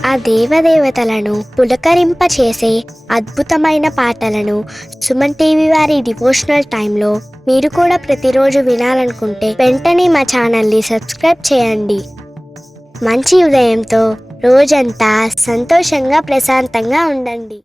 ఆ దేవదేవతలను పులకరింపచేసే అద్భుతమైన పాటలను సుమన్ టీవీ వారి డివోషనల్ టైంలో మీరు కూడా ప్రతిరోజు వినాలనుకుంటే వెంటనే మా ఛానల్ని సబ్స్క్రైబ్ చేయండి. మంచి ఉదయంతో రోజంతా సంతోషంగా ప్రశాంతంగా ఉండండి.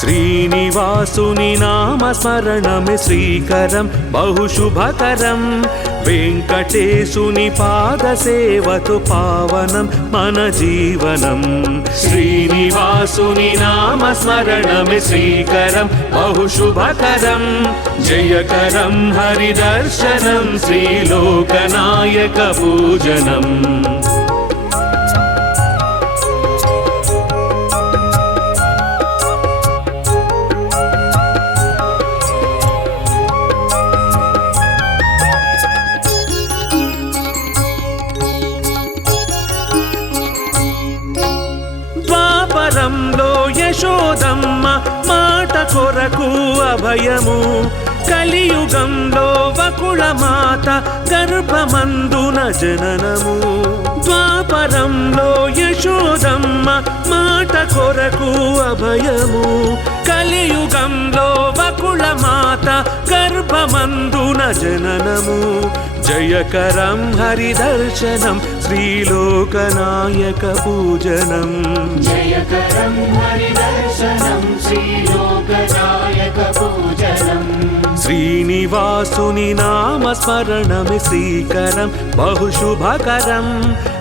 శ్రీనివాసుని నామస్మరణమే శ్రీకరం బహుశుభకరం. వెంకటేశుని పాదసేవతో పావనం మన జీవనం. శ్రీనివాసుని నామస్మరణమే శ్రీకరం బహుశుభకరం. జయకరం హరిదర్శనం శ్రీలోకనాయక పూజనం. ద్వాపరంలో యశోదమ్మ మాట కొరకు అభయము. కలియుగంలో వకుళ మాత గర్భమందున జననము. ద్వాపరంలో యశోదమ్మ మాట కొరకు అభయము. కలియుగంలో వకుళ మాత గర్భమందున జననము. జయకరం హరిదర్శనం శ్రీలోకనాయక పూజనం. జయకరం హరిదర్శనం శ్రీలోకనాయక పూజనం. శ్రీనివాసుని నామస్మరణమే శ్రీకరం బహుశుభకరం.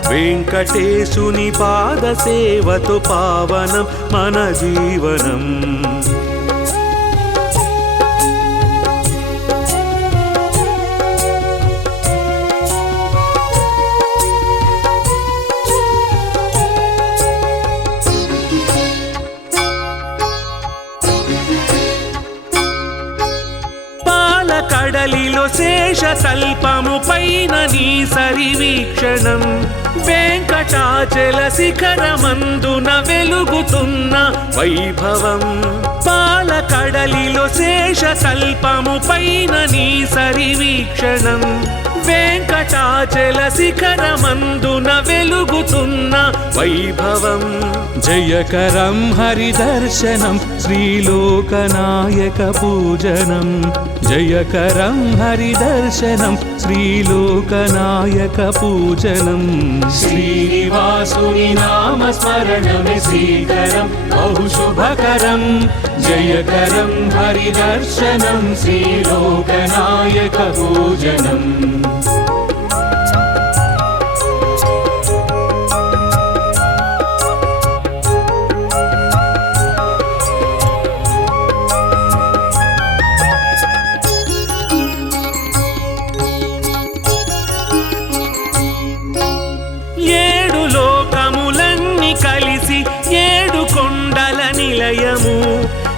వెంకటేశుని పాదసేవతో పావనం మన జీవనం. కడలిలో శేషతల్పము పైన నీ సరివీక్షణం. వెంకటాచల శిఖరమందున వెలుగుతున్న వైభవం. పాలకడలిలో శేషతల్పము పైన నీ సరివీక్షణం. వెంకటాచల శిఖరమందున వెలుగుతున్న వైభవం. జయకరం హరిదర్శనం శ్రీలోకనాయక పూజనం. జయకరం హరిదర్శనం శ్రీలోకనాయక పూజనం. శ్రీనివాసుని నామస్మరణమే శ్రీకరం బహుశుభకరం. జయకరం హరిదర్శనం శ్రీలోకనాయక పూజనం. ఏడు లోకములన్నీ కలిసి ఏడు కొండల నిలయము.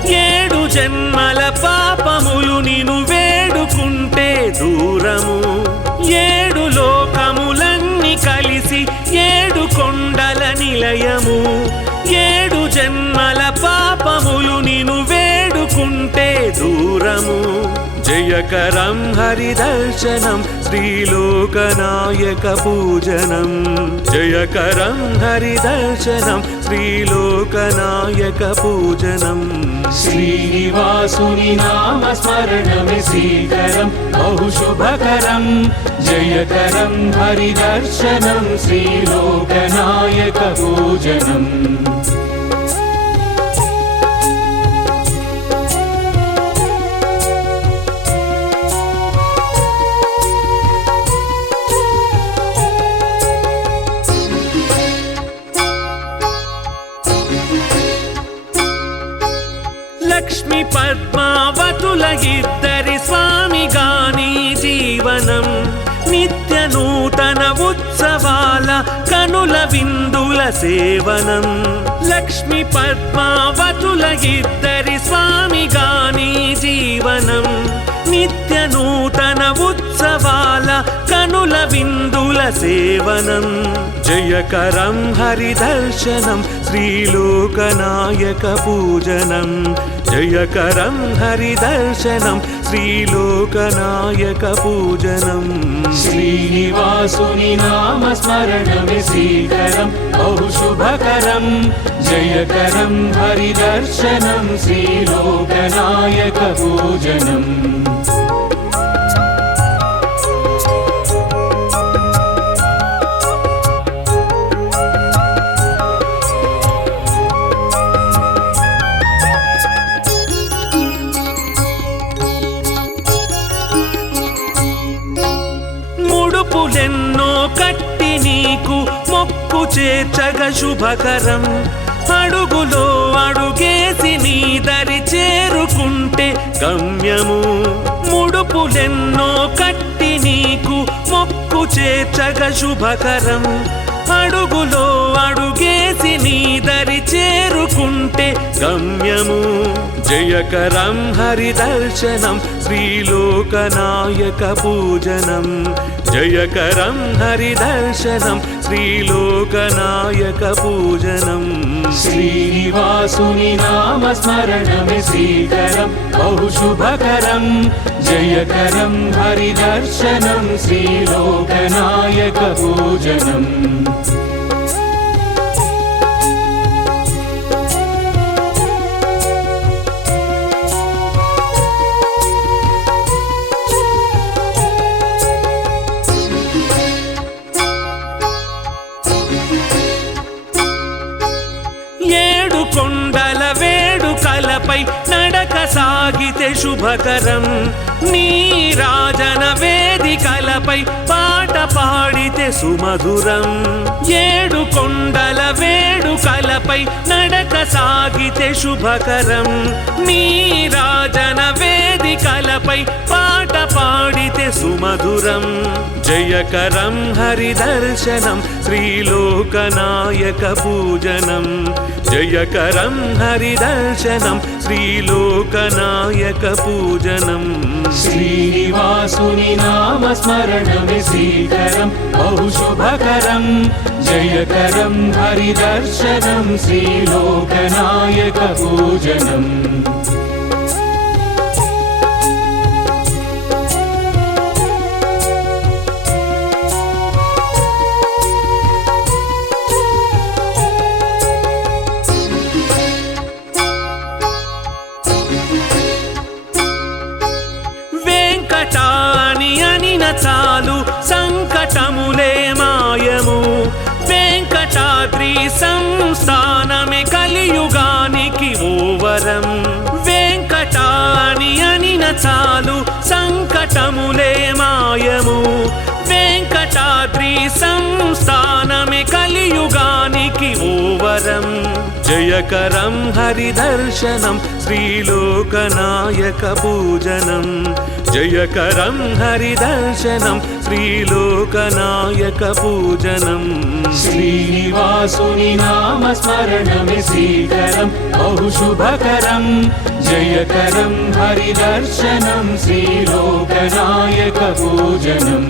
ఏడు జన్మల పాపములు నిన్ను వేడుకుంటే దూరము. ఏడు లోకములన్నీ కలిసి ఏడు కొండల నిలయము. ఏడు జన్మల పాపములు నిన్ను వేడుకుంటే దూరము. జయకరం హరిదర్శనం శ్రీలోకనాయక పూజనం. జయకరం హరిదర్శనం శ్రీలోకనాయక పూజనం. శ్రీనివాసుని నామస్మరణమే శ్రీకరం బహుశుభకరం. జయకరం హరిదర్శనం శ్రీలోకనాయక పూజనం. లక్ష్మి పద్మావతుల ఇద్దరి స్వామిగాని జీవనం. నిత్య నూతన ఉత్సవాల కనుల విందు బిందుల సేవనం లక్ష్మి పద్మావతుల ఇద్దరి స్వామిగాని జీవనం నిత్య నూతన ఉత్సవాల కనుల విందుల సేవనం జయకరం హరిదర్శనం శ్రీలోకనాయక పూజనం జయకరం హరిదర్శనం శ్రీలోకనాయక పూజనం శ్రీనివాసుని నామ స్మరణమే శ్రీకరం బహుశుభకరం జయకరం హరిదర్శనం శ్రీలోకనాయక పూజనం ముడుపులెన్నో కట్టి నీకు మొక్కు చేర్చగ శుభకరం అడుగులో అడుగేసి నీ దరి చేరుకుంటే గమ్యము ముడుపులెన్నో కట్టి నీకు మొక్కు చేర్చగ శుభకరం అడుగులో అడుగేసి నీ దరి చేరుకుంటే గమ్యము జయకరం హరిదర్శనం శ్రీలోకనాయక పూజనం జయకరం హరిదర్శనం శ్రీలోకనాయక పూజనం శ్రీనివాసుని నామ స్మరణమే శ్రీకరం బహుశుభకరం జయకరం హరిదర్శనం శ్రీలోకనాయక పూజనం ఏడు కొండల వేడుకలపై నడక సాగితే శుభకరం నీ రాజన వేదికలపై పాట పాడితే సుమధురం ఏడు కొండల వేడుకలపై నడక సాగితే శుభకరం నీ రాజన వేదికలపై పాట పాడితే సుమధురం జయకరం హరిదర్శనం శ్రీలోకనాయక పూజనం జయకరం హరిదర్శనం శ్రీలోకనాయక పూజనం శ్రీనివాసుని నామ స్మరణమే శ్రీకరం బహుశుభకరం జయకరం హరిదర్శనం శ్రీలోకనాయక పూజనం వెంకటాని అనిన చాలు సంకటములే మాయము వెంకటాద్రి సంస్థానమే కలియుగానికి ఓవరం వెంకటాని అనిన చాలు సంకటములే మాయము వెంకటాద్రి సంస్థానమే కలియుగానికి ఓవరం జయకరం హరిదర్శనం శ్రీలోకనాయక పూజనం జయకరం హరిదర్శనం శ్రీలోకనాయక పూజనం శ్రీనివాసుని నామ స్మరణమే శ్రీకరం బహుశుభకరం జయకరం హరిదర్శనం శ్రీలోకనాయక పూజనం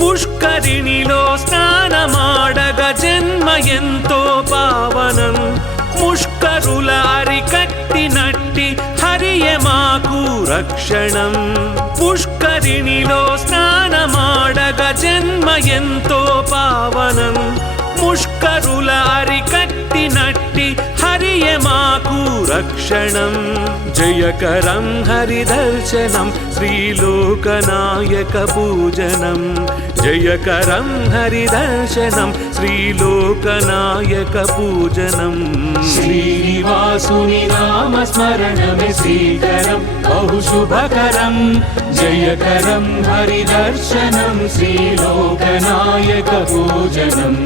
పుష్కరిణిలో స్నానమాడగ జన్మ ఎంతో పావనం ముష్కరుల అరికట్టినట్టి హరియే మాకు రక్షణం పుష్కరిణిలో స్నానమాడగ జన్మ ఎంతో పావనం ముష్కరుల అరికట్టినట్టి హరియే మాకు రక్షణం జయకరం హరిదర్శనం శ్రీలోకనాయక పూజనం జయకరం హరిదర్శనం శ్రీలోకనాయక పూజనం श्रीनिवासुनि नामस्मरणमे श्रीकरं बहुशुभकरं जयकरं हरिदर्शनं श्रीलोकनायकपूजनम्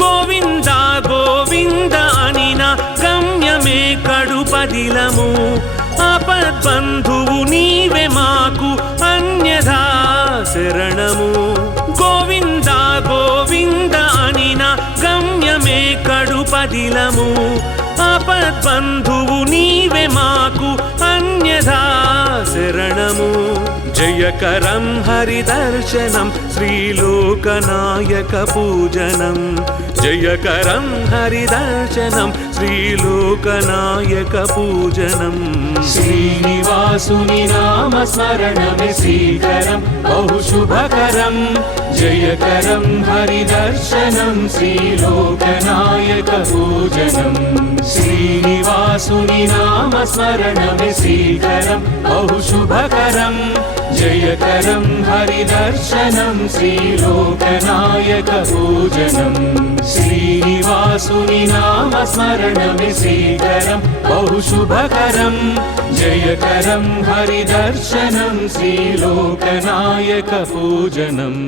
గోవింద గోవింద అనిన గమ్యమే కడుపదిలము ఆపద్బంధువు నీవే మాకు అన్యథా శరణము గోవింద గోవింద అనిన గమ్యమే కడుపదిలము ఆపద్బంధువు నీవే మాకు అన్యథా శరణము జయకరం హరిదర్శనం శ్రీలోకనాయక పూజనం జయకరం హరిదర్శనం శ్రీలోకనాయక పూజనం श्रीनिवासुनि नामस्मरणमे श्रीकरं बहुशुभकरं जयकरं हरिदर्शनं श्रीलोकनायकपूजनम् श्रीनिवासुनि नामस्मरणमे श्रीकरं बहुशुभकरं जयकरं हरिदर्शनं श्रीलोकनायकपूजनम् श्रीनिवासुनि नामस्मरणमे श्रीकरं बहुशुभकरं जयकरं हरिदर्शनं श्रीलोकनायकपूजनम्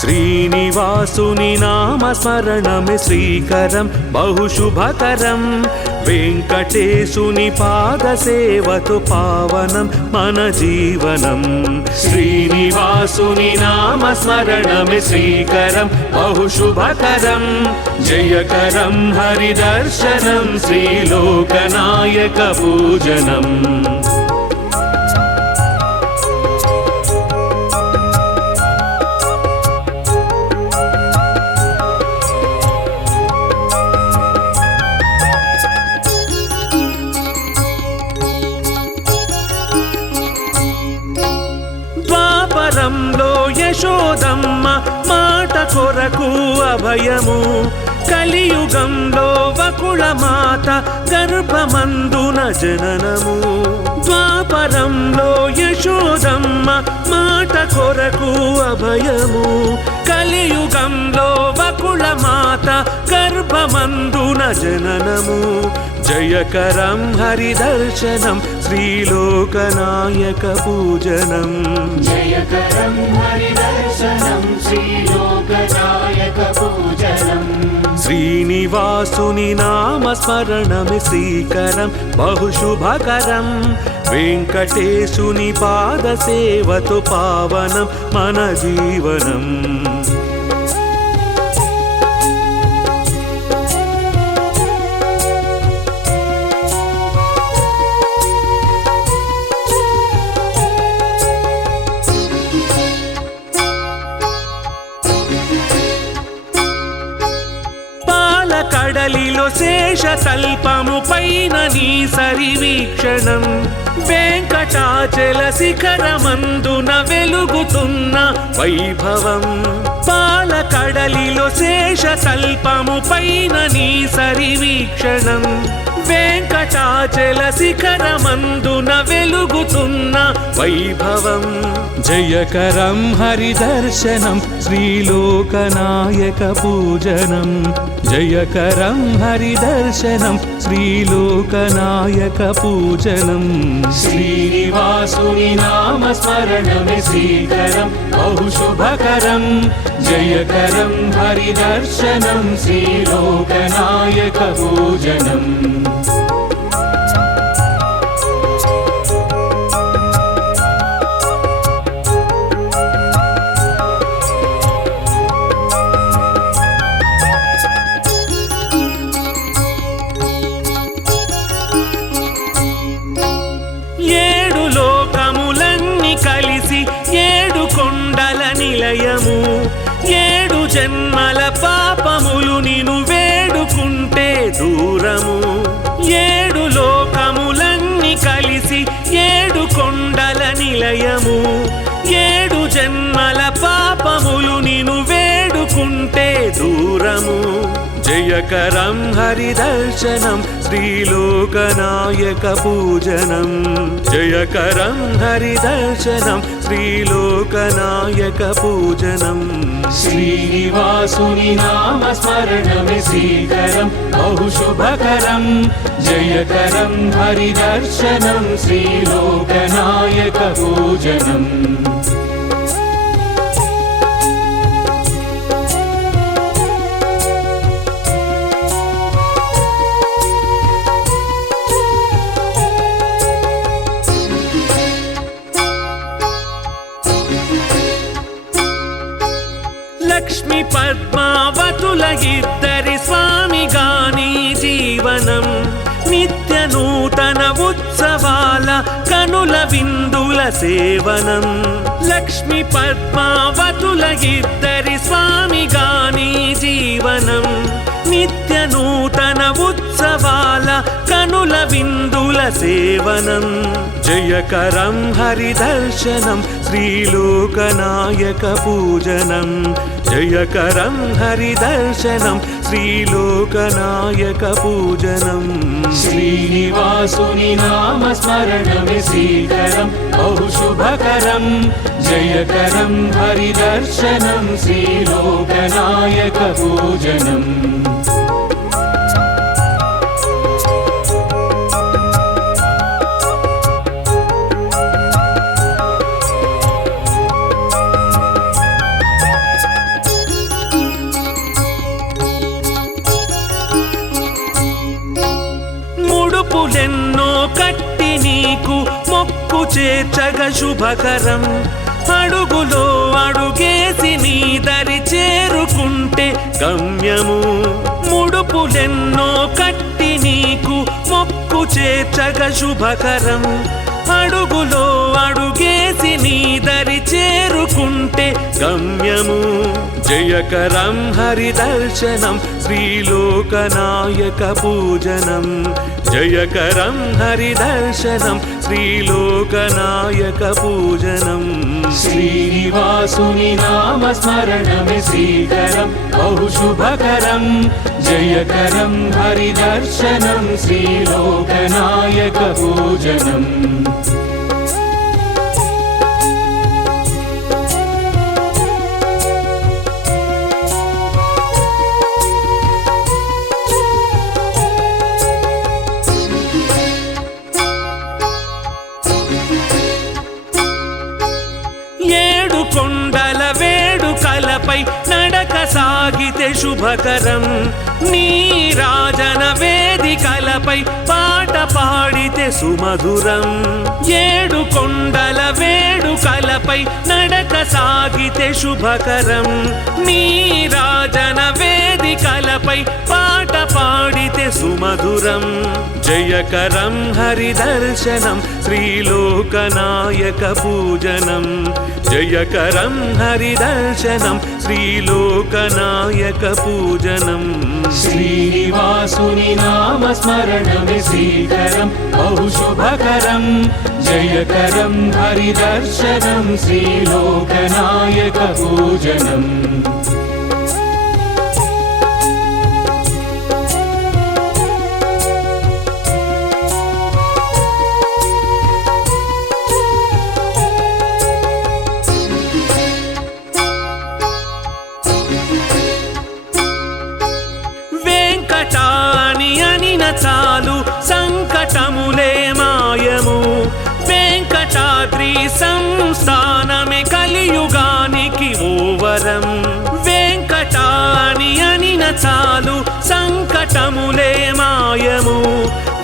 శ్రీనివాసుని నామస్మరణమే శ్రీకరం బహుశుభకరం వెంకటేశుని పాదసేవతో పావనం మన జీవనం శ్రీనివాసుని నామస్మరణమే శ్రీకరం బహుశుభకరం జయకరం హరిదర్శనం శ్రీలోకనాయక పూజనం ద్వాపరంలో యశోదమ్మ మాట కొరకు అభయము కలియుగంలో వకుళ మాత గర్భమందున జననము ద్వాపరంలో యశోదమ్మ మాట కొరకు అభయము కలియుగంలో వకుళ మాత గర్భమందున జననము జయకరం హరిదర్శనం శ్రీలోకనాయక పూజనం जयकरं हरिदर्शनं श्रीलोकनायकपूजनम् శ్రీనివాసుని నామస్మరణమే శ్రీకరం బహుశుభకరం వెంకటేశుని పాదసేవతో పావనం మన జీవనం కడలిలో శేషకల్పము పైన నీ సరివీక్షణం వెంకటాచల శిఖరమందున వెలుగుతున్న వైభవం పాల కడలిలో శేషకల్పము పైన నీ సరివీక్షణం వెంకటాచల శిఖరమందున వెలుగుతున్న వైభవం. జయకరం హరిదర్శనం శ్రీలోకనాయక పూజనం. జయకరం హరిదర్శనం శ్రీలోకనాయక పూజనం. శ్రీనివాసుని నామస్మరణమే శ్రీకరం బహుశుభకరం. జయకరం హరిదర్శనం శ్రీలోకనాయక పూజనం. ఏడు లోకములన్నీ కలిసి ఏడు కొండల నిలయము. ఏడు జన్మల పాపములు నిను వేడుకుంటే దూరము. ఏడు లోకములన్నీ కలిసి ఏడు కొండల నిలయము. ఏడు జన్మల పాపములు నిను వేడుకుంటే దూరము. జయకరం హరిదర్శనం శ్రీలోకనాయక పూజనం. జయకరం హరిదర్శనం శ్రీలోకనాయక పూజనం. శ్రీనివాసుని నామస్మరణమే శ్రీకరం బహుశుభకరం. జయకరం హరిదర్శనం శ్రీలోకనాయక పూజనం. లక్ష్మి పద్మావతుల ఇద్దరి స్వామిగాని జీవనం. నిత్య నూతన ఉత్సవాల కనుల విందుల సేవనం. లక్ష్మి పద్మావతుల ఇద్దరి స్వామిగాని జీవనం. నిత్య నూతన ఉత్సవాల కనుల విందుల సేవనం. జయకరం హరిదర్శనం శ్రీలోకనాయక పూజనం. జయకరం హరిదర్శనం శ్రీలోకనాయక పూజనం. శ్రీనివాసుని నామస్మరణమే శ్రీకరం బహుశుభకరం. జయకరం హరిదర్శనం శ్రీలోకనాయక పూజనం. ముడుపులెన్నో కట్టి నీకు మొక్కు చేర్చగ శుభకరం. అడుగులో అడుగేసి నీ దరి చేరుకుంటే గమ్యము. ముడుపులెన్నో కట్టి నీకు మొక్కు చేర్చగ శుభకరం. అడుగులో అడుగేసి నీ దరి చేరుకుంటే గమ్యము. జయకరం హరిదర్శనం శ్రీలోకనాయక పూజనం. జయకరం హరిదర్శనం శ్రీలోకనాయక పూజనం. శ్రీనివాసుని నామస్మరణమే శ్రీకరం బహుశుభకరం. జయకరం హరిదర్శనం శ్రీలోకనాయక పూజనం. ఏడు కొండల వేడుకలపై నడక సాగితే శుభకరం. నీ రాజన వేదికలపై పాట పాడితే సుమధురం. ఏడు కొండల వేడుకలపై నడక సాగితే శుభకరం. నీ రాజన వేదికలపై పాట పాడితే సుమధురం. జయకరం హరిదర్శనం శ్రీలోకనాయక పూజనం. జయకరం హరిదర్శనం శ్రీలోకనాయక పూజనం. శ్రీనివాసుని నామస్మరణమే శ్రీకరం బహుశుభకరం. జయకరం హరిదర్శనం శ్రీలోకనాయక పూజనం. సంస్థానమే కలియుగానికి ఓవరం వెంకటాని అనిన చాలు సంకటములే మాయము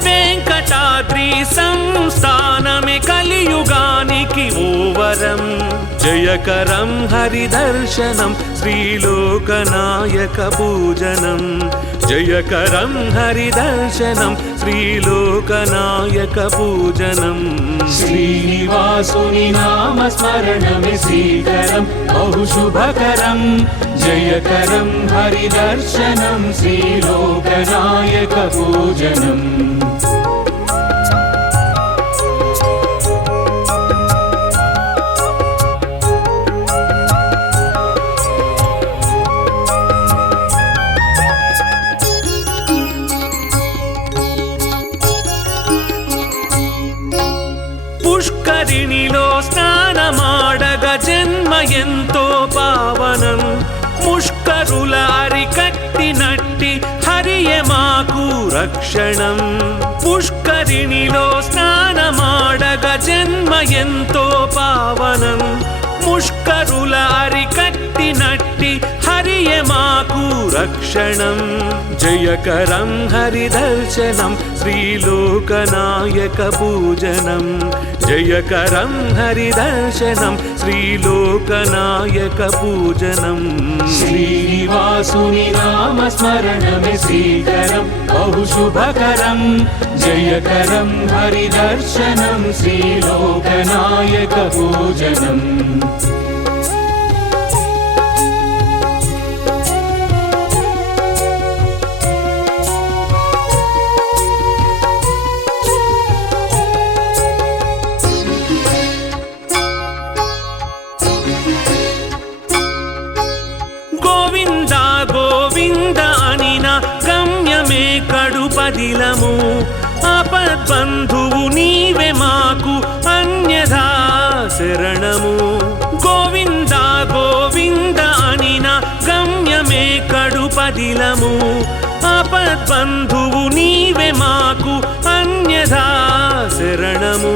వెంకటాద్రి సంస్థానమే కలియుగానికి ఓవరం జయకరం హరిదర్శనం శ్రీలోకనాయక పూజనం జయకరం హరిదర్శనం శ్రీలోకనాయక పూజనం శ్రీనివాసుని నామస్మరణమే శ్రీకరం బహుశుభకరం జయకరం హరిదర్శనం శ్రీలోకనాయక పూజనం పుష్కరిణిలో స్నానమాడగ జన్మ ఎంతో పావనం ముష్కరుల అరికట్టినట్టి హరియే మాకు రక్షణం పుష్కరిణిలో స్నానమాడగ జన్మ ఎంతో పావనం ముష్కరుల అరికట్టినట్టి హరియే మాకు రక్షణం జయకరం హరిదర్శనం శ్రీలోకనాయక పూజనం జయకరం హరిదర్శనం శ్రీలోకనాయక పూజనం శ్రీనివాసుని నామస్మరణమే శ్రీకరం బహుశుభకరం జయకరం హరిదర్శనం శ్రీలోకనాయక పూజనం కడుపదిలము ఆపద్బంధువు నీవే మాకు అన్యథా శరణము గోవింద గోవింద అనిన గమ్యమే కడుపదిలము ఆపద్బంధువు నీవే మాకు అన్యథా శరణము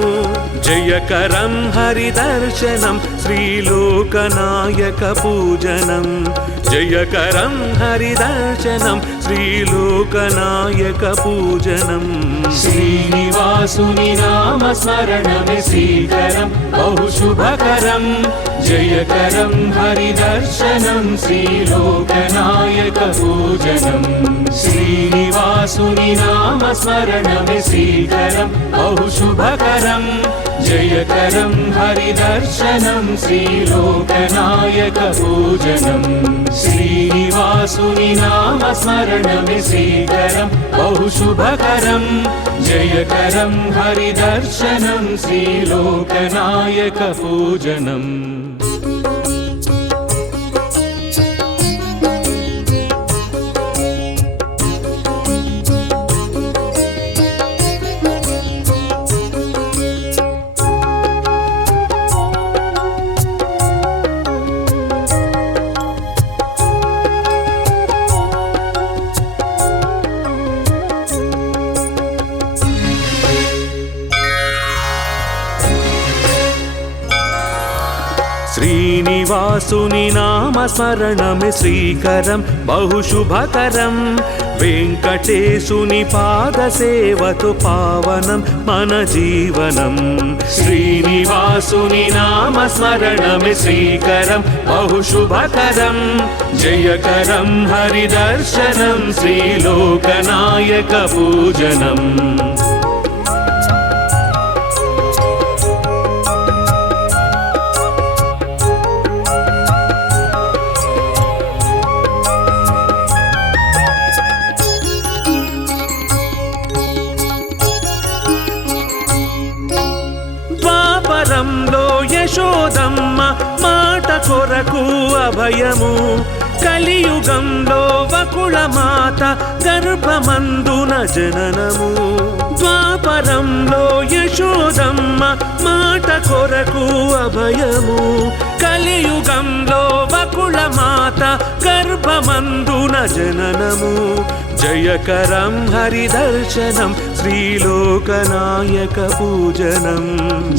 జయకరం హరిదర్శనం శ్రీలోకనాయక పూజనం జయకరం హరిదర్శనం శ్రీలోకనాయక పూజనం శ్రీనివాసుని నామస్మరణమే శ్రీకరం బహుశుభకరం జయకరం హరిదర్శనం శ్రీలోకనాయక పూజనం శ్రీనివాసుని నామస్మరణమే శ్రీకరం బహుశుభకరం జయకరం హరిదర్శనం శ్రీలోకనాయక పూజనం శ్రీనివాసుని నామస్మరణమే శ్రీకరం బహుశుభకరం జయకరం హరిదర్శనం శ్రీలోకనాయక పూజనం శ్రీనివాసుని నామస్మరణమే శ్రీకరం బహుశుభకరం వెంకటేశుని పాదసేవతో పావనం మన జీవనం శ్రీనివాసుని నామస్మరణమే శ్రీకరం బహుశుభకరం జయకరం హరిదర్శనం శ్రీలోకనాయక పూజనం యశోదమ్మ మాట కొరకు అభయము కలియుగంలో వకుళ మాత గర్భమందున జననము ద్వాపరంలో యశోదమ్మ మాట కొరకు అభయము కలియుగంలో వకుళ మాత గర్భమందున జననము జయకరం హరిదర్శనం శ్రీలోకనాయకపూజనం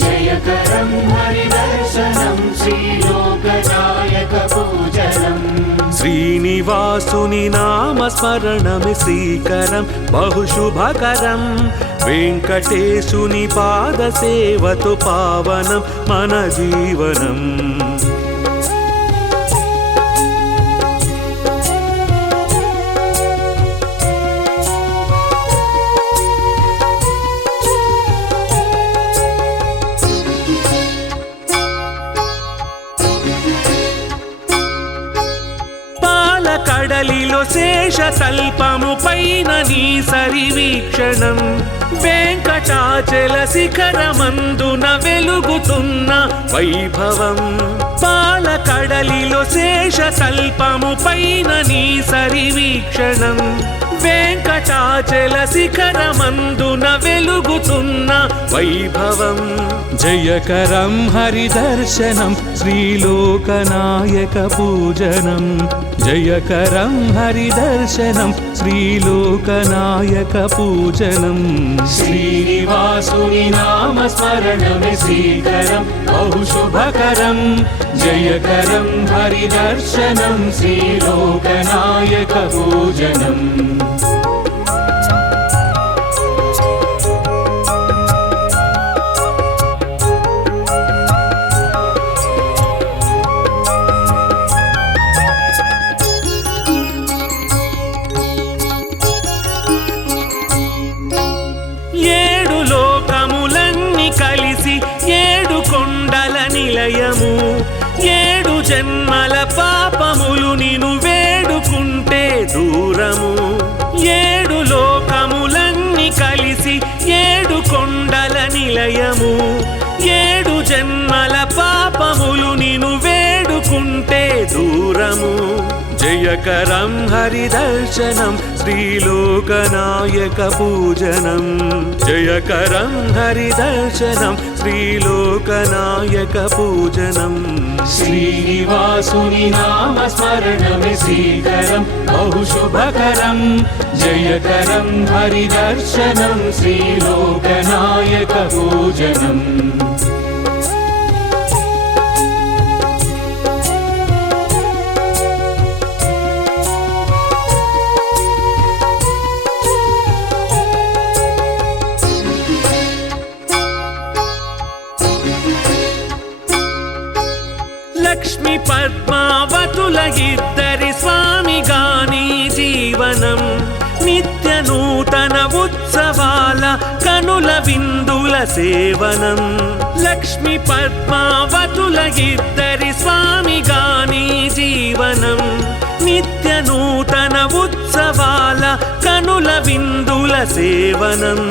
జయకరం హరిదర్శనం శ్రీలోకనాయకపూజనం శ్రీనివాసుని నామస్మరణమి శ్రీకరం బహుశుభకరం వెంకటేశుని పాదసేవతో పావనం మన జీవనం కడలిలో శేషతల్పము పైన నీ సరివీక్షణం వెంకటాచల శిఖరమందున వెలుగుతున్న వైభవం పాలకడలిలో శేషతల్పము పైన నీ సరివీక్షణం వెంకటాచల శిఖరమందున వెలుగుతున్న వైభవం జయకరం హరిదర్శనం శ్రీలోకనాయకపూజనం జయకరం హరిదర్శనం శ్రీలోకనాయకపూజనం శ్రీనివాసుని నామస్మరణమి శ్రీకరం బహుశుభకరం జయకరం హరిదర్శనం శ్రీలోకనాయకపూజనం నిలయము ఏడు జన్మల పాపములు నిను వేడుకుంటే దూరము ఏడు లోకములన్నీ కలిసి ఏడు కొండల నిలయము ఏడు జన్మల పాపములు నిను వేడుకుంటే దూరము జయకరం హరిదర్శనం శ్రీలోకనాయకపూజనం జయకరం హరిదర్శనం శ్రీలోకనాయకపూజనం శ్రీనివాసుని నామస్మరణమి శ్రీకరం బహుశుభకరం జయకరం హరిదర్శనం శ్రీలోకనాయకపూజనం లక్ష్మి పద్మావతుల ఇద్దరి స్వామిగాని జీవనం నిత్య నూతన ఉత్సవాల కనుల విందుల సేవనం లక్ష్మి పద్మావతుల ఇద్దరి స్వామిగాని జీవనం నిత్య నూతన ఉత్సవాల కనుల విందుల సేవనం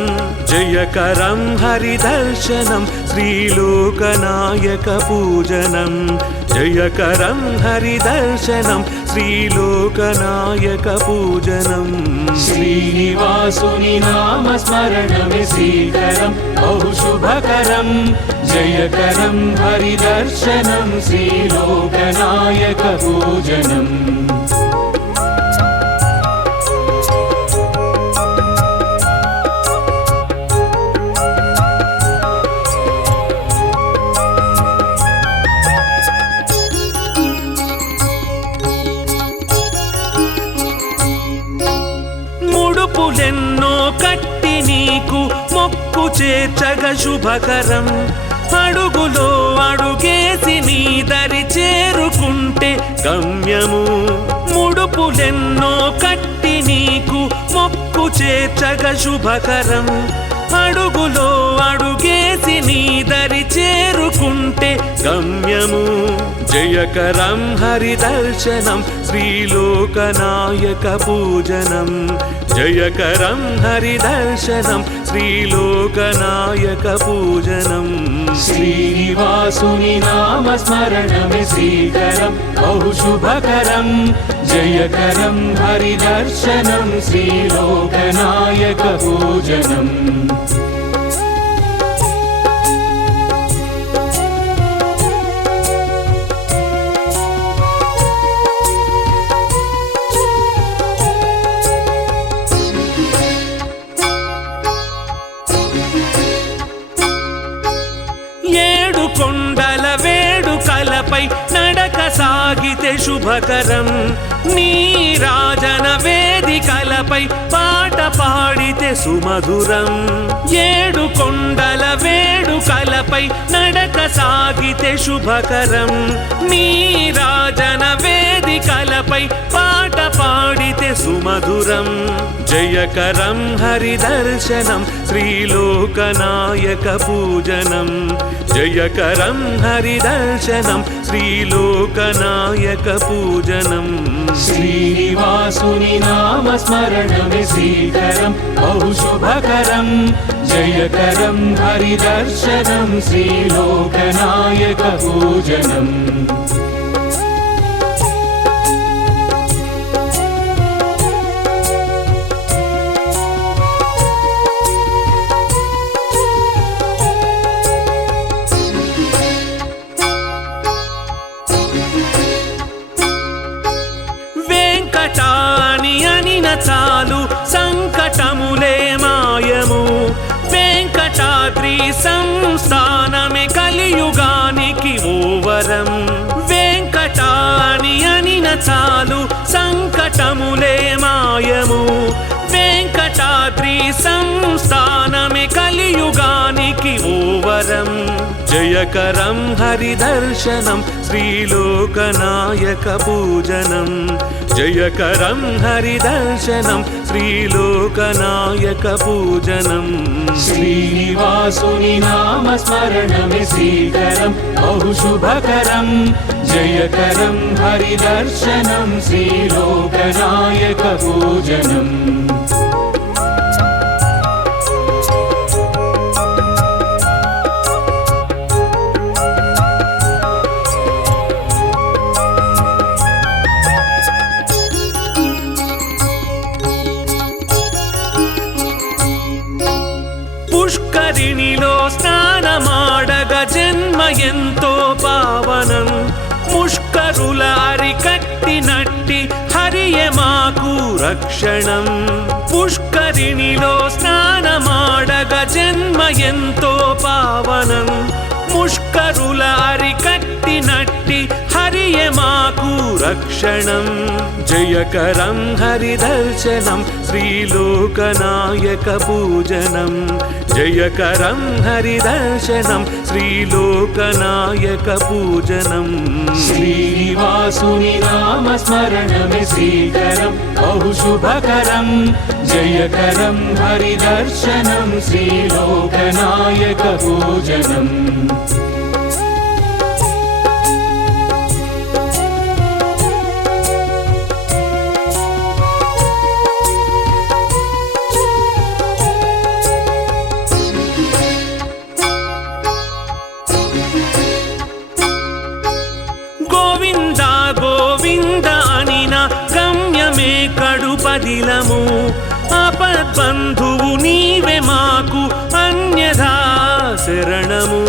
జయకరం హరిదర్శనం శ్రీలోకనాయకపూజనం జయకరం హరిదర్శనం శ్రీలోకనాయకపూజనం శ్రీనివాసుని నామస్మరణమి శ్రీకరం బహుశుభకరం జయకరం హరిదర్శనం శ్రీలోకనాయకపూజనం ముడుపులెన్నో కట్టి నీకు మొక్కు చేర్చగ శుభకరం అడుగులో అడుగేసి నీ దరి చేరుకుంటే గమ్యము ముడుపులెన్నో కట్టి నీకు మొక్కు చేర్చగ శుభకరం అడుగులో అడుగేసి నీ దరి చేరుకుంటే గమ్యము జయకరం హరిదర్శనం శ్రీలోకనాయకపూజనం జయకరం హరిదర్శనం శ్రీలోకనాయకపూజనం శ్రీనివాసుని నామస్మరణమి శ్రీకరం బహుశుభకరం జయకరం హరిదర్శనం శ్రీలోకనాయకపూజనం కలపై నడక సాగితే శుభకరం నీరాజన వేదికలపై పాట పాడితే సుమధురం ఏడు కొండల వేడుకలపై నడక సాగితే శుభకరం నీరాజన వేదికలపై పాట పాడితే సుమధురం జయకరం హరిదర్శనం శ్రీలోకనాయక పూజనం జయకరం హరిదర్శనం శ్రీలోకనాయక పూజనం శ్రీనివాసుని నామస్మరణమే శ్రీకరం బహుశుభకరం జయకరం హరిదర్శనం శ్రీలోకనాయక పూజనం చాలు సంకటములే మాయము వెంకటాద్రి సంస్థానమే కలియుగానికి ఓవరం వెంకటాని అనిన చాలు సంకటములే మాయము వెంకటాద్రి సంస్థానమే కలియుగానికి ఓవరం జయకరం హరిదర్శనం శ్రీలోకనాయక పూజనం జయకరం హరిదర్శనం శ్రీలోకనాయక పూజనం శ్రీనివాసుని నామస్మరణమే శ్రీకరం బహుశుభకరం జయకరం హరిదర్శనం శ్రీలోకనాయక పూజనం పుష్కరిణిలో స్నానమాడగ జన్మ ఎంతో పావనం ముష్కరుల అరికట్టినట్టి హరియే మాకు రక్షణం పుష్కరిణిలో స్నానమాడగ జన్మ ఎంతో పావనం ముష్కరుల అరికట్టినట్టి హరియే మాకు రక్షణం జయకరం హరిదర్శనం శ్రీలోకనాయక పూజనం జయకరం హరిదర్శనం శ్రీలోకనాయక పూజనం శ్రీనివాసుని నామస్మరణమే శ్రీకరం బహుశుభకరం జయకరం హరిదర్శనం శ్రీలోకనాయక పూజనం కడుపదిలము ఆపద్బంధువు నీవే మాకు అన్యథా శరణము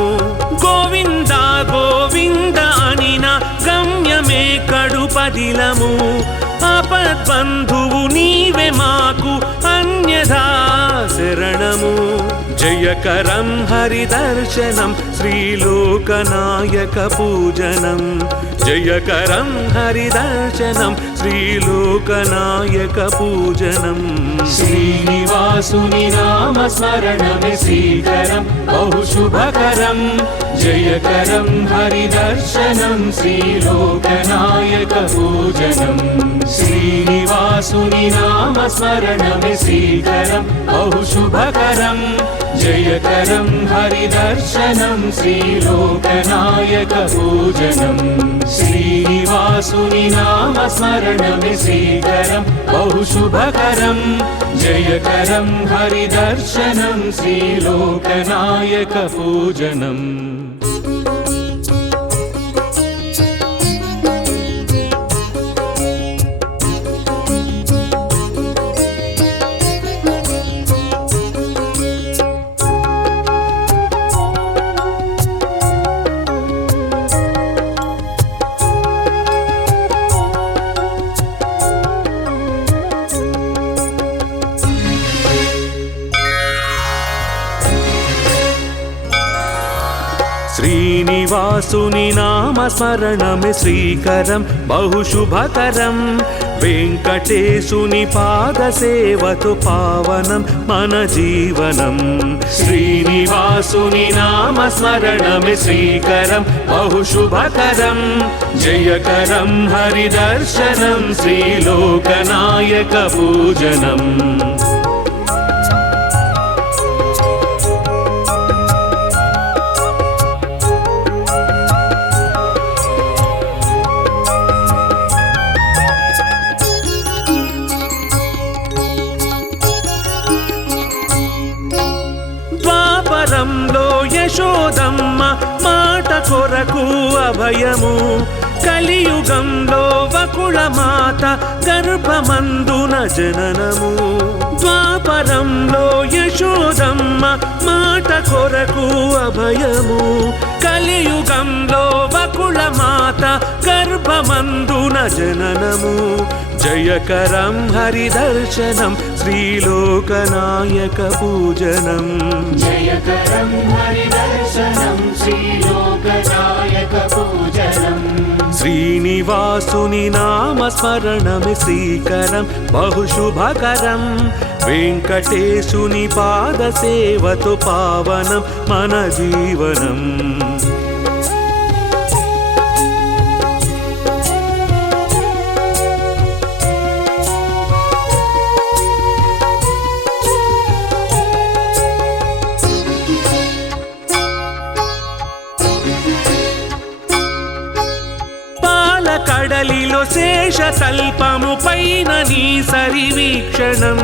గోవింద గోవింద అనిన గమ్యమే కడుపదిలము ఆపద్బంధువు నీవే మాకు అన్యథా శరణము జయకరం హరిదర్శనం శ్రీలోకనాయక పూజనం జయకరం హరిదర్శనం శ్రీలోకనాయక పూజనం శ్రీనివాసుని నామస్మరణమే శ్రీకరం బహుశుభకరం జయకరం హరిదర్శనం శ్రీలోకనాయక పూజనం శ్రీనివాసుని నామస్మరణమే శ్రీకరం బహుశుభకరం జయకరం హరిదర్శనం శ్రీలోకనాయక పూజనం శ్రీనివాసుని నామస్మరణమే శ్రీకరం బహుశుభకరం జయకరం హరిదర్శనం శ్రీలోకనాయక పూజనం శ్రీనివాసుని నామ నామస్మరణమే శ్రీకరం బహుశుభకరం వెంకటేశుని పాదసేవతో పావనం మన జీవనం శ్రీనివాసుని నామస్మరణమే శ్రీకరం బహుశుభకరం జయకరం హరిదర్శనం శ్రీలోకనాయక పూజనం ద్వాపరంలో యశోదమ్మ మాట కొరకు అభయము కలియుగంలో వకుళ మాత గర్భమందున జననము ద్వాపరంలో యశోదమ్మ మాట కొరకు అభయము కలియుగంలో వకుళ మాత గర్భమందున జననము జయకరం హరిదర్శనం శ్రీలోకనాయక పూజనం జయకరం హరిదర్శనం శ్రీలోకనాయక పూజనం శ్రీనివాసుని నామస్మరణమే శ్రీకరం బహుశుభకరం వెంకటేశుని పాదసేవతో పావనం మన జీవనం కడలిలో శేషతల్పము పైన నీ సరివీక్షణం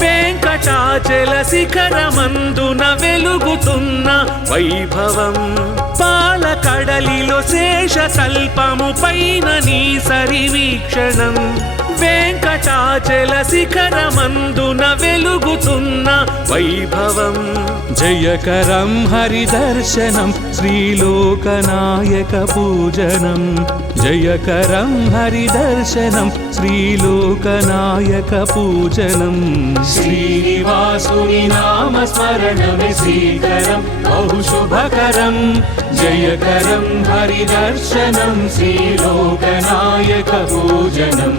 వెంకటాచల శిఖరమందున వెలుగుతున్న వైభవం పాలకడలిలో శేషతల్పము పైన నీ సరివీక్షణం వెంకటాచల శిఖరమందున వెలుగుతున్న వైభవం జయకరం హరిదర్శనం శ్రీలోకనాయక పూజనం జయకరం హరిదర్శనం శ్రీలోకనాయక పూజనం శ్రీనివాసుని నామస్మరణమే శ్రీకరం బహుశుభకరం జయకరం హరిదర్శనం శ్రీలోకనాయక పూజనం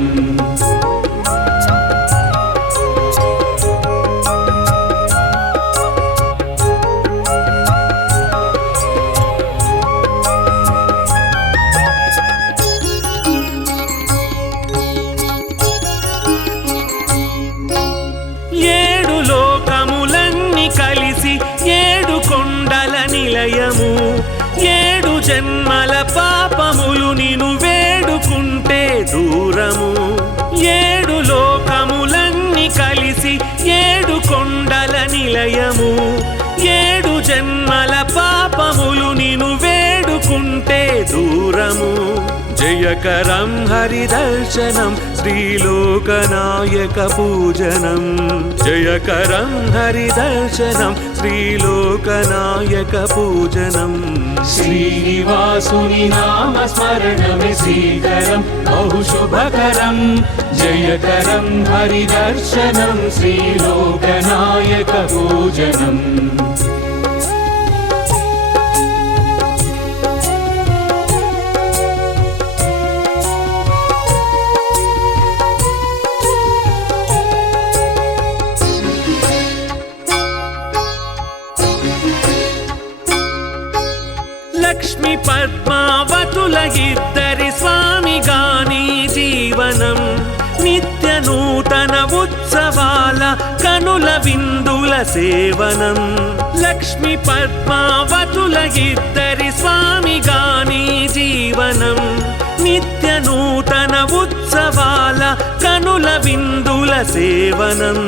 ఏడు కొండల నిలయము ఏడు జన్మల పాపములు నిను వేడుకుంటే దూరము ఏడు లోకములన్నీ కలిసి ఏడు కొండల నిలయము ఏడు జన్మల పాపములు నిను వేడుకుంటే దూరము జయకరం హరిదర్శనం శ్రీలోకనాయక పూజనం జయకరం హరిదర్శనం శ్రీలోకనాయక పూజనం శ్రీనివాసుని నామస్మరణమే శ్రీకరం బహుశుభకరం జయకరం హరిదర్శనం శ్రీలోకనాయక పూజనం లక్ష్మి పద్మావతుల ఇద్దరి స్వామిగాని జీవనం నిత్య నూతన ఉత్సవాల కనుల విందుల సేవనం లక్ష్మి పద్మావతుల ఇద్దరి స్వామిగాని జీవనం నిత్య నూతన ఉత్సవాల కనుల విందుల సేవనం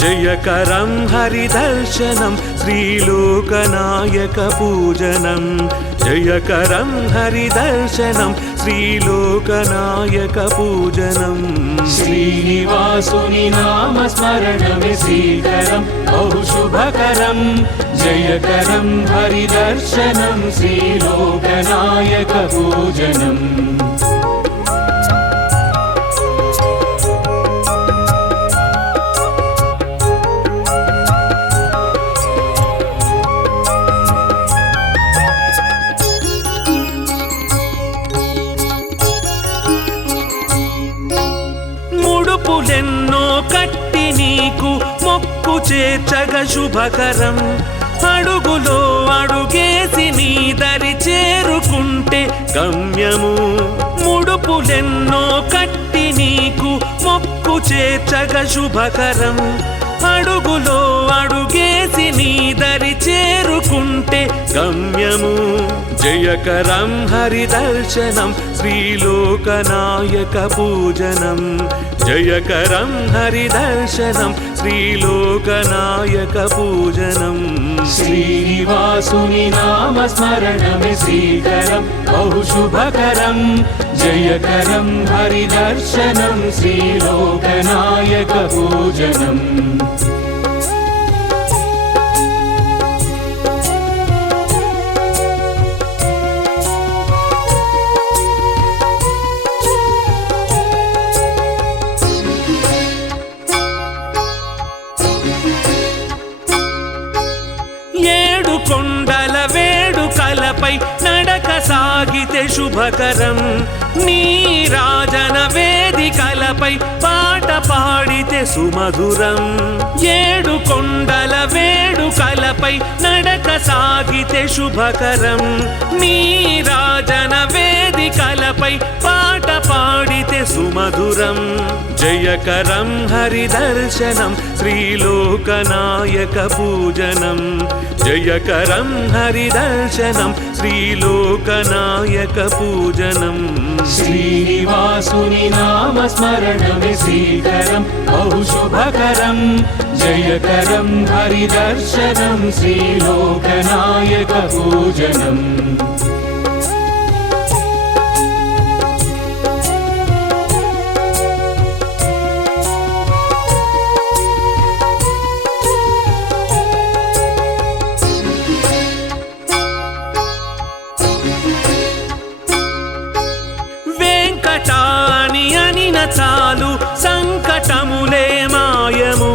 జయకరం హరిదర్శనం శ్రీలోకనాయక పూజనం జయకరం హరిదర్శనం శ్రీలోకనాయక పూజనం శ్రీనివాసుని నామస్మరణమే శ్రీకరం బహుశుభకరం జయకరం హరిదర్శనం శ్రీలోకనాయక పూజనం నీకు మొక్కు చేర్చగ శుభకరం అడుగులో అడుగేసి నీ దరి చేరుకుంటే గమ్యము ముడుపులెన్నో కట్టి నీకు మొక్కు చేర్చగ శుభకరం అడుగులో అడుగేసి నీ దరి చేరుకుంటే గమ్యము జయకరం హరిదర్శనం శ్రీలోకనాయక పూజనం జయకరం హరిదర్శనం శ్రీలోకనాయక పూజనం శ్రీనివాసుని నామస్మరణమే శ్రీకరం బహుశుభకరం జయకరం హరిదర్శనం శ్రీలోకనాయక పూజనం కొండల వేడుకలపై నడక సాగితే శుభకరం నీ రాజన వేదికలపై పాట పాడితే సుమధురం ఏడు కొండల వేడుకలపై నడక సాగితే శుభకరం నీ రాజన వేదికలపై పాట పాడితే సుమధురం జయకరం హరిదర్శనం శ్రీలోకనాయక పూజనం జయకరం హరిదర్శనం శ్రీలోకనాయక పూజనం శ్రీనివాసుని నామస్మరణమే శ్రీకరం బహుశుభకరం జయకరం హరిదర్శనం శ్రీలోకనాయక పూజనం చాలు సంకటములే మాయము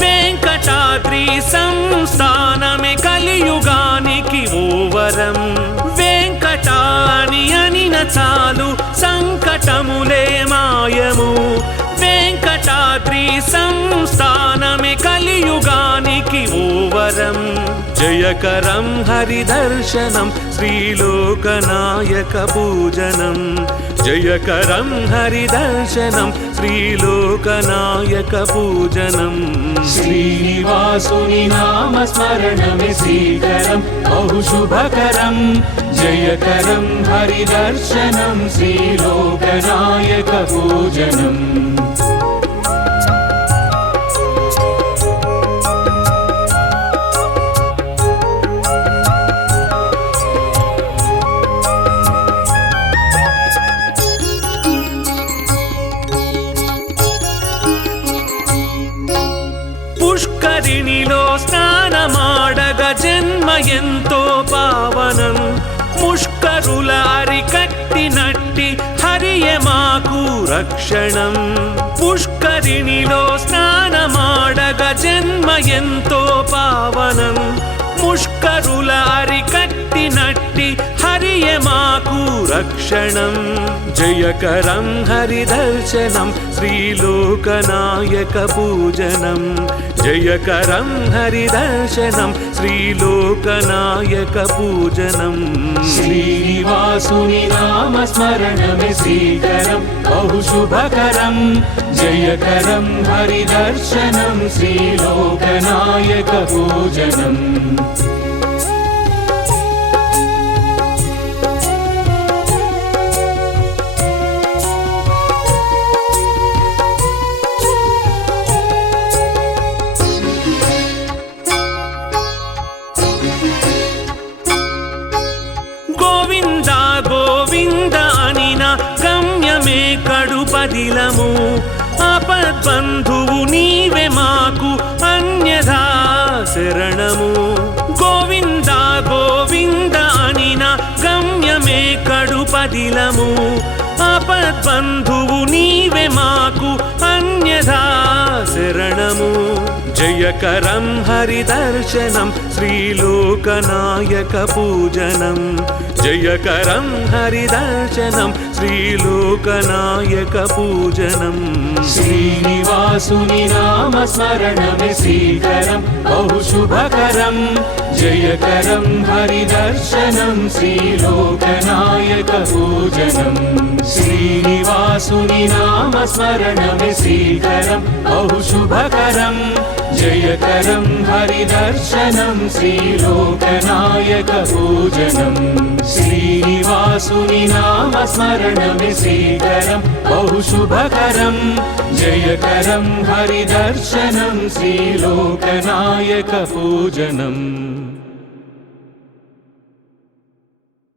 వెంకటాద్రి సంస్థానమే కలియుగానికి ఓవరం వెంకటాని అనిన చాలు సంకటములే మాయము వెంకటాద్రి సంస్థానమే కలియుగానికి ఓవరం జయకరం హరిదర్శనం శ్రీలోకనాయక పూజనం జయకరం హరిదర్శనం శ్రీలోకనాయక పూజనం శ్రీనివాసుని నామస్మరణమే శ్రీకరం బహుశుభకరం జయకరం హరిదర్శనం శ్రీలోకనాయక పూజనం పుష్కరిణిలో స్నానమాడగ జన్మ ఎంతో పావనం ముష్కరుల అరికట్టినట్టి హరియే మాకు రక్షణం పుష్కరిణిలో స్నానమాడగ జన్మ ఎంతో పావనం ముష్కరుల అరికట్టినట్టి హరియే మాకు రక్షణం జయకరం హరిదర్శనం శ్రీలోకనాయక పూజనం జయకరం హరిదర్శనం శ్రీలోకనాయక పూజనం శ్రీనివాసుని నామస్మరణమే శ్రీకరం బహుశుభకరం జయకరం హరిదర్శనం శ్రీలోకనాయక పూజనం కడుపదిలము ఆపద్బంధువు నీవే మాకు అన్యథా శరణము గోవింద గోవింద అనిన గమ్యమే కడుపదిలము ఆపద్బంధువు నీవే మాకు అన్యథా శరణము జయకరం హరిదర్శనం శ్రీలోకనాయక పూజనం జయకరం హరిదర్శనం శ్రీలోకనాయక పూజనం శ్రీనివాసుని నామస్మరణమే శ్రీకరం బహుశుభకరం జయకరం హరిదర్శనం శ్రీలోకనాయక పూజనం శ్రీనివాసుని నామస్మరణమే శ్రీకరం బహుశుభకరం జయకరం హరిదర్శనం శ్రీలోకనాయక పూజనం శ్రీనివాసుని నామస్మరణమే శ్రీకరం బహుశుభకరం జయకరం హరిదర్శనం శ్రీలోకనాయక పూజనం